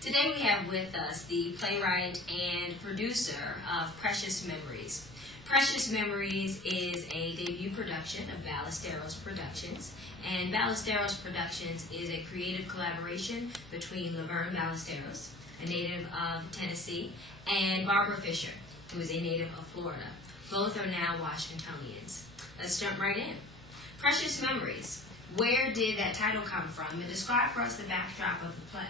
Today we have with us the playwright and producer of Precious Memories. Precious Memories is a debut production of Ballesteros Productions, and Ballesteros Productions is a creative collaboration between Laverne Ballesteros, a native of Tennessee, and Barbara Fisher, who is a native of Florida. Both are now Washingtonians. Let's jump right in. Precious Memories. Where did that title come from? And describe for us the backdrop of the play.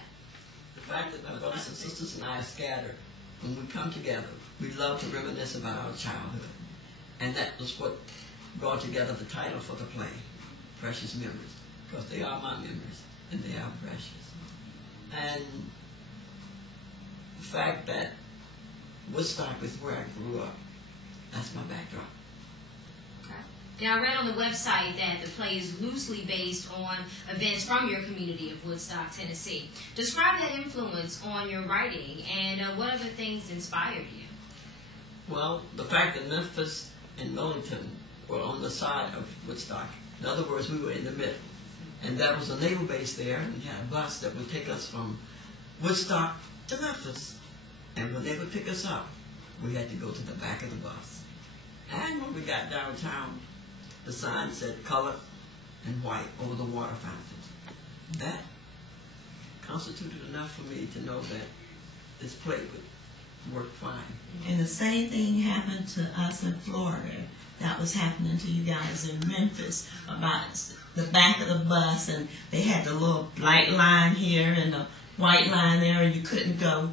The fact that my brothers and sisters and I are scattered, when we come together, we love to reminisce about our childhood. And that was what brought together the title for the play, Precious Memories, because they are my memories, and they are precious. And the fact that Woodstock is where I grew up, that's my backdrop. Now, I read on the website that the play is loosely based on events from your community of Woodstock, Tennessee. Describe that influence on your writing, and what other things inspired you? Well, the fact that Memphis and Millington were on the side of Woodstock. In other words, we were in the middle. And that was a naval base there, and we had a bus that would take us from Woodstock to Memphis. And when they would pick us up, we had to go to the back of the bus. And when we got downtown, the sign said colored and white over the water fountains. That constituted enough for me to know that this play would work fine. And the same thing happened to us in Florida. That was happening to you guys in Memphis about the back of the bus, and they had the little black line here and the white line there, and you couldn't go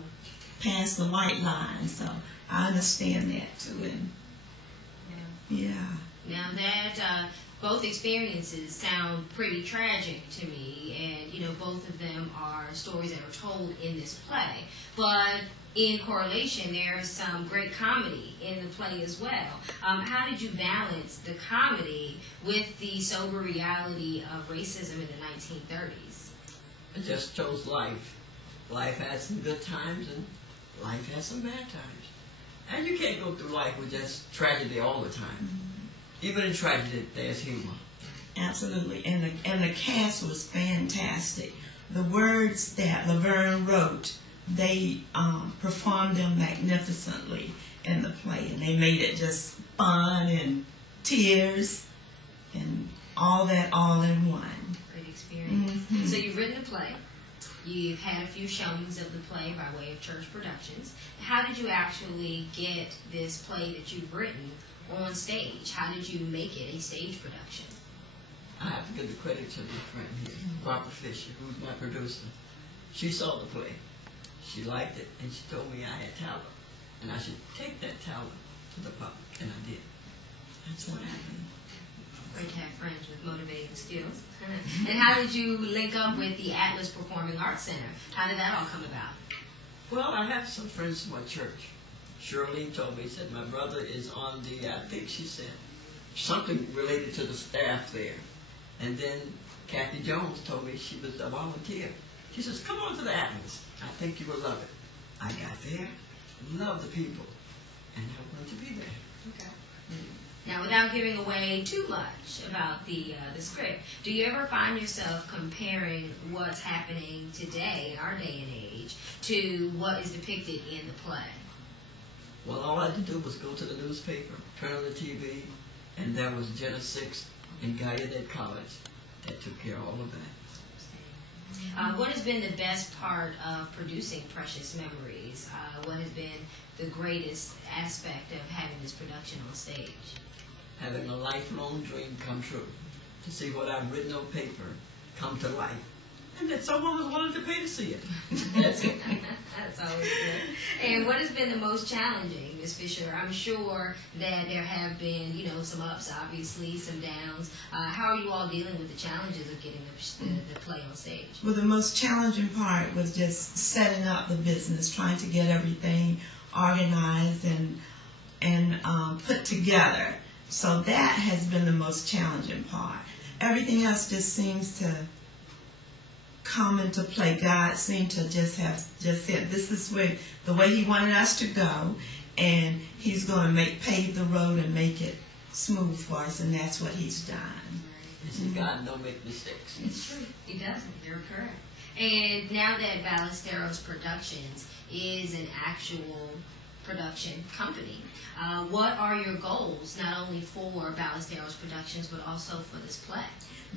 past the white line. So I understand that too. And yeah. Now that both experiences sound pretty tragic to me, and both of them are stories that are told in this play. But in correlation, there's some great comedy in the play as well. How did you balance the comedy with the sober reality of racism in the 1930s? I just chose life. Life had some good times, and life had some bad times. And you can't go through life with just tragedy all the time. Mm-hmm. Even in tragedy, there's humor. Absolutely, and the cast was fantastic. The words that Laverne wrote, they performed them magnificently in the play, and they made it just fun and tears and all that all in one. Great experience. Mm-hmm. So you've written the play. You've had a few showings of the play by way of church productions. How did you actually get this play that you've written on stage? How did you make it a stage production? I have to give the credit to my friend here, Barbara Fisher, who's my producer. She saw the play. She liked it, and she told me I had talent, and I should take that talent to the public, and I did. That's what happened. Great to have friends with motivating skills. And how did you link up with the Atlas Performing Arts Center? How did that all come about? Well, I have some friends from my church. Charlene told me, said my brother is on the, I think she said, something related to the staff there. And then Kathy Jones told me she was a volunteer. She says, come on to the Atlas. I think you will love it. I got there, loved the people, and I wanted to be there. Okay. Now, without giving away too much about the script, do you ever find yourself comparing what's happening today, in our day and age, to what is depicted in the play? Well, all I had to do was go to the newspaper, turn on the TV, and there was Jenna Six and Gallaudet College that took care of all of that. What has been the best part of producing Precious Memories? What has been the greatest aspect of having this production on stage? Having a lifelong dream come true, to see what I've written on paper come to life, and that someone was willing to pay to see it. That's it. That's always good. And what has been the most challenging, Ms. Fisher? I'm sure that there have been, some ups, obviously, some downs. How are you all dealing with the challenges of getting the play on stage? Well, the most challenging part was just setting up the business, trying to get everything organized and put together. So that has been the most challenging part. Everything else just seems to come into play. God seemed to just said, this is the way He wanted us to go, and He's going to pave the road and make it smooth for us, and that's what He's done. God don't make mistakes. It's true. He doesn't. You're correct. And now that Ballesteros Productions is an actual production company, what are your goals, not only for Ballesteros Productions, but also for this play?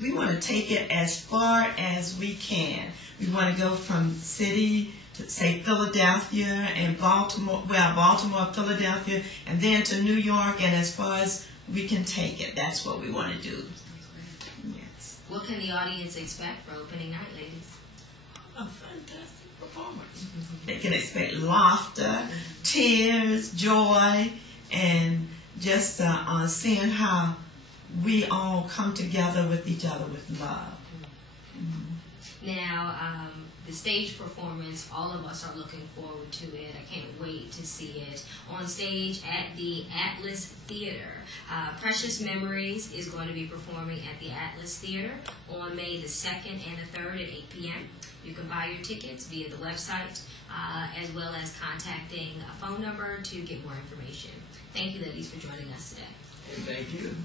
We want to take it as far as we can. We want to go from city to, say, Philadelphia and Baltimore, Philadelphia, and then to New York, and as far as we can take it. That's what we want to do. Yes. What can the audience expect for opening night, ladies? A fantastic performance. They can expect laughter, tears, joy, and just seeing how we all come together with each other with love. Now, the stage performance, all of us are looking forward to it. I can't wait to see it on stage at the Atlas Theater. Precious Memories is going to be performing at the Atlas Theater on May the 2nd and the 3rd at 8 p.m. You can buy your tickets via the website, as well as contacting a phone number to get more information. Thank you, ladies, for joining us today. And thank you.